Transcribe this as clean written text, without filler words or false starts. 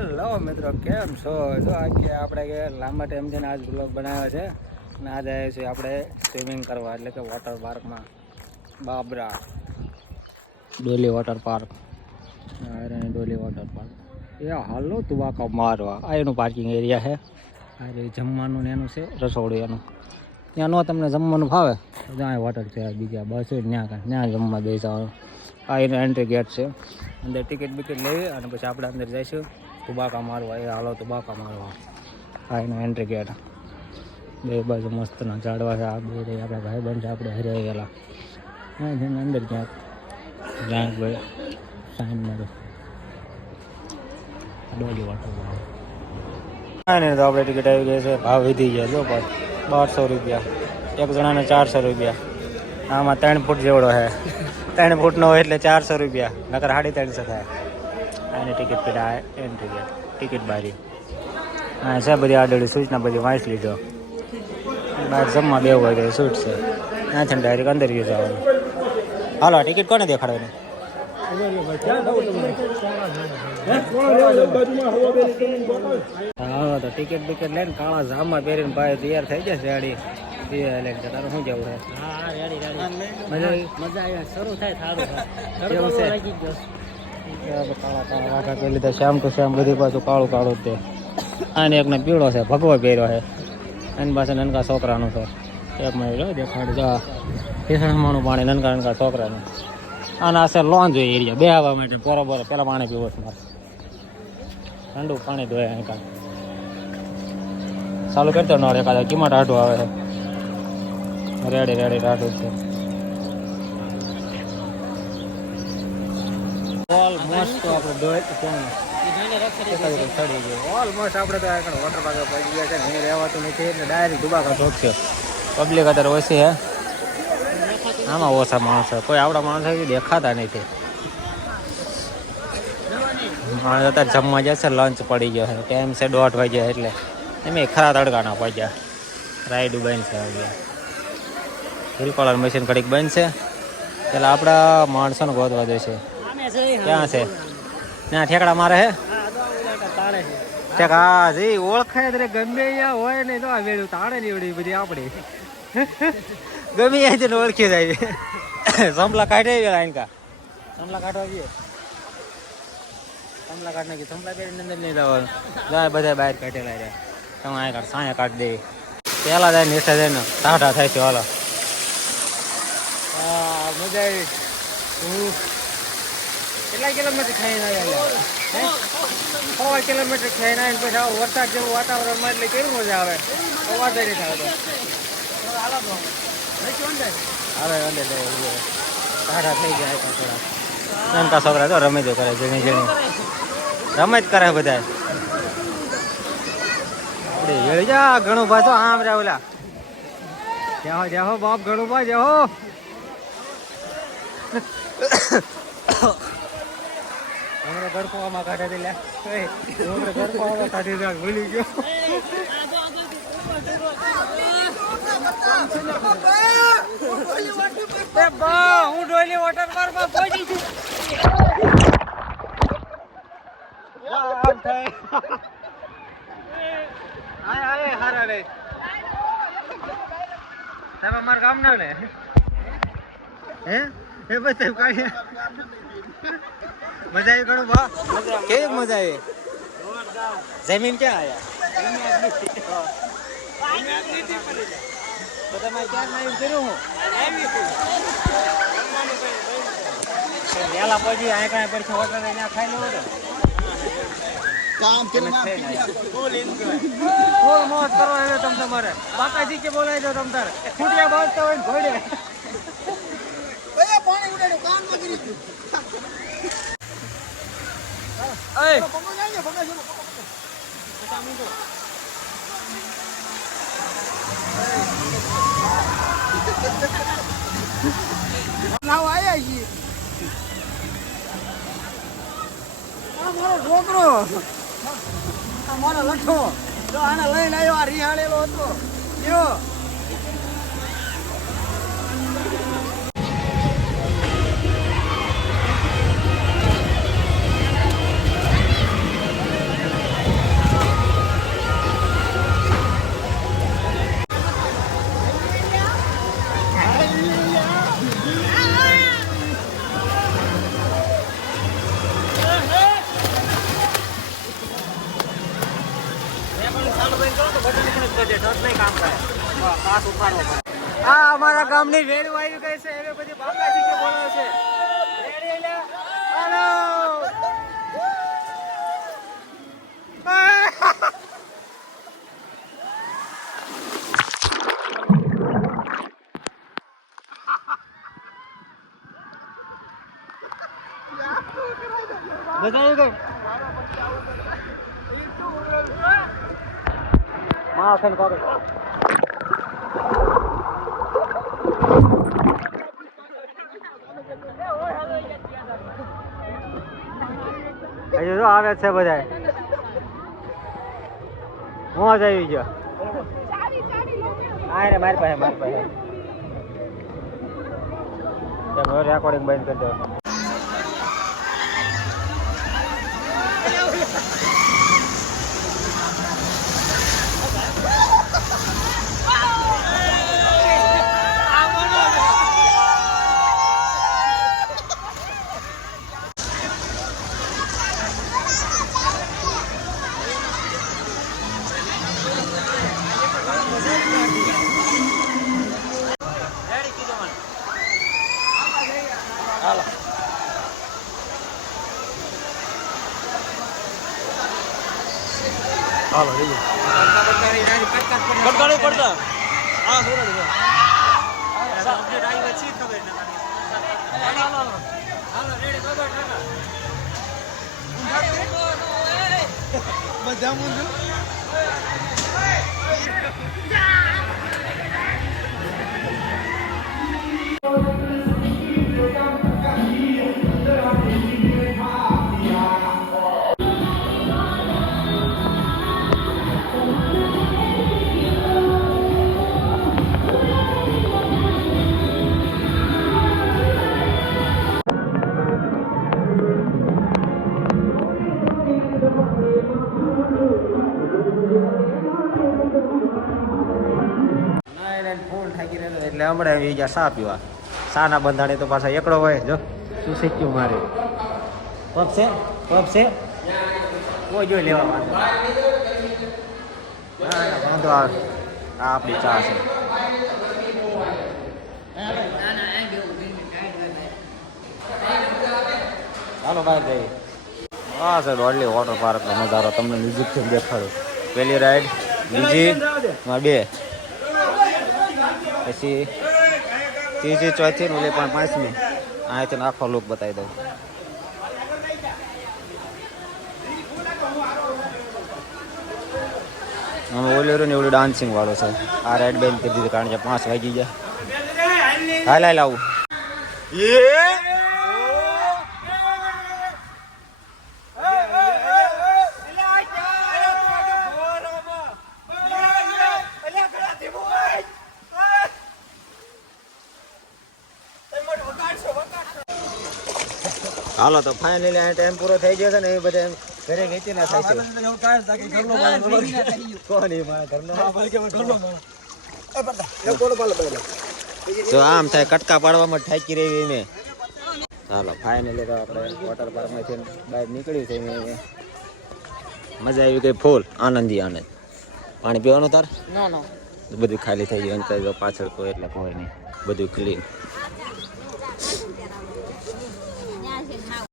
Hello મિત્રો, કેમ છો? જો આજે આપણે કે લાંબા ટાઈમથી આજ બ્લોગ બનાવ્યો છે અને આજે આવ્યા છીએ આપણે સ્વિમિંગ કરવા, એટલે કે વોટર પાર્કમાં. બાબરા ડોલી વોટર પાર્ક, ડોલી વોટર પાર્ક એ હાલો તુવાકા મારવા. આ એનું પાર્કિંગ એરિયા છે. આ જમવાનું ને એનું છે રસોડું એનું. ત્યાં ન તમને જમવાનું ફાવે તો ત્યાં હોટલ છે બીજા બસ ત્યાં જમવા દઈ જવાનું. આ એનો એન્ટ્રી ગેટ છે. અંદર ટિકિટ બિકિટ લેવી અને પછી આપણે અંદર જઈશું તુબાકા મારવા. એ હાલો તુબાકા મારવા. આ એનો એન્ટ્રી ગેટ. બે બાજુ મસ્તના ઝાડવા છે. આ બે આપણા ભાઈબંધ છે, આપણે હરિયા ગયેલા અંદર ક્યાંક જ્યાં ભાઈ સાઈન મારે ડોલી વાટર નહીં. તો આપણે ટિકિટ આવી ગઈ છે. ભાવ વધી ગયા જો પણ 1200 રૂપિયા એક જણાને, 400 રૂપિયા. આમાં 3 ફૂટ જેવડો છે. 3 ફૂટનો હોય એટલે 400 રૂપિયા, નકર 350 થાય. આની ટિકિટ પેલા એન્ટ્રી ગયા ટિકિટ બારી. હા છે બધી આડેલી સૂચના બધી વાંચ લીધો. બહાર જમવા બેવું હોય તો સૂટ છે. ત્યાંથી ડાયરેક્ટ અંદર ગયું જવાનું. હાલો ટિકિટ કોને દેખાડવાની? હા તો ટિકિટ બિકિટ લઈને કાળા જામમાં પહેરીને ભાઈ તૈયાર થઈ જશે. રેડી તારું શું જવું છે? મજા આવી શરૂ થાય કાળા કાળા વાઘા પહેરી લીધા. શ્યામ ટુ શ્યામ બધી પાછું કાળું કાળું જ તે. આને એકને પીળો છે, ભગવો પહેર્યો છે. એની પાસે નનકા છોકરાનું છે. એક મિનિટ દેખાડી જા પીસણમાનું પાણી નનકા નનકા છોકરાનું. આના આશે લોન જોઈએ એરિયા બે આવવા માટે બરોબર. પેલા પાણી પીવો છે મારે, ઠંડુ પાણી ધોયા અહીં કાંઈ ચાલુ કરતો ન રે કાલે કિંમત આઢું આવે છે. રેડી રેડી આઢું છે. ઓલમોસ્ટ આપણે ઓલમોસ્ટ આપણે તો આગળ વોટર પાર્ક પડી ગયા છે. નહીં રહેવાતું નથી એટલે ડાયરેક્ટ દુબાકા ધોકશે. પબ્લિક અત્યારે ઓછી છે આમાં, ઓછા માણસો. કોઈ આવડા માણસો દેખાતા નથી. માણસ અત્યારે જમવા જશે. લંચ પડી ગયો છે. ટાઈમ છે 1:30 વાગ્યા એટલે એમ ખરા તડકાના પગ્યા. રાઈડ બંધ છે હવે. હિલ કોલર મશીન ઘડીક બંધ છે. પેલા આપણા માણસોને ગોતવા દે છે. ક્યાં છે? ત્યાં ઠેકડા મારે હે ઠેકા જી ઓળખાય રે ગમે હોય ને તો આ વેળું તાણે ને એવડી બધી આપણી ગમે તેને ઓળખી જાય. સમલા કાઢે આઈનકા સમલા કાઢવા જઈએ. સમલા કાઢ નાખી. સમલા પહેરીને અંદર નહીં જવાનું. જાય બધા બહાર કાઢેલા રહ્યા. તમે આ કાઢ સાયા કાઢ દે. પેલા જાય નીચે જાય ને ટાઢા થાય છે. હાલો મજા આવી. કેટલા કિલોમીટર ખાઈને આવ્યા? 100 કિલોમીટર ખાઈને આવીને પછી આવું વરસાદ જેવું વાતાવરણમાં એટલે કેવું મજા આવે. અવાજ નહીં થાય તો હવે અંદર ટાઢા થઈ ગયા થોડા. નાનકા છોકરા તો રમે જો કરે જેણી જેણી રમે જ કરે બધા. આપણે જા ઘણું ભા તો આમ રે ઓલા જાહો જાહો બાપ ઘણું ભા જાહો. હમણાં ગરપામાં કાઢે દિલ્યા હમણાં ગરપામાં કાઢી દે ભૂલી ગયો. હું ડોલી વોટર પાર્કમાં પહોંચી છું. હારા રે તમે મારા ગામ ના લે હે એ બધા કાઢી. મજા આવી ઘણું બા. કેવી મજા આવી? જમીન ક્યાં આવ્યા? તો તમે ક્યાં આવ્યું કર્યું? હું વેલા પછી આ કાંઈ પછી હોટલ ત્યાં ખાઈ લેવો તો ફૂલ મોજ કરો. હવે તમે તમારે બાકાજી કે બોલાવી દો. તમ તારે ખૂટિયા બાંધતા હોય ને ઘોડે પાણી ઉડાડ્યું કાનમાં ગીરી ગયું. મારો છોકરો મારો લઠો આને લઈને આવ્યો. આ રિહાળેલો હતો. આ અમારા ગામની વેણુ આવી ગઈ છે હવે બધી બાપાજી કે બોલાવે છે રેડી લે હાલો બધાઈ ગઈ માં ફેન કરો હજુ તો આવે છે બધા મોજ આવી ગયો હા ને મારી પાસે રેકોર્ડિંગ બંધ કરી દો હાલો રેડી કટકાડી પડતા હા થોડા અપડેટ આવી પછી ખબર ના હાલો રેડી તો બધા મુંજો એટલે હમણાં આવી ગયા ચા પીવા ચા ના બંધાણે તો પાછા એકડો હોય જો શું શીખ્યું મારે પપ છે કોઈ જોઈ લેવા વાંધો વાંધો આવે આ આપણી ચા છે ચાલો ભાઈ ગઈ હા સર દોડલી વોટર પાર્કનો નજારો તમને નજીકથી દેખાડું પહેલી રાઈડ બીજી બે પછી ત્રીજી ચોથી ઓલી પણ પાંચમી અહીંથી આખો લુક બતાવી દઉં અમે ઓલી રહ્યું ને એવડું ડાન્સિંગ વાળો છે આ રાઈડ બેન કરી દીધી કારણ કે 5 વાગી ગયા હાલ આવું હાલો તો ફાઇનલી આ ટાઈમ પૂરો થઈ ગયો છે ને એ બધા ઘરે વેચી ના થાય છે તો આમ થાય કટકા પાડવામાં ઠાકી રહી મેં ચાલો ફાઇનલી તો આપણે વોટર પાર્કમાંથી બહાર નીકળ્યું છે મજા આવી ગઈ ફૂલ આનંદી આનંદ પાણી પીવાનું તાર બધું ખાલી થઈ ગયું પાછળ કોઈ એટલે કોઈ નહીં બધું ક્લીન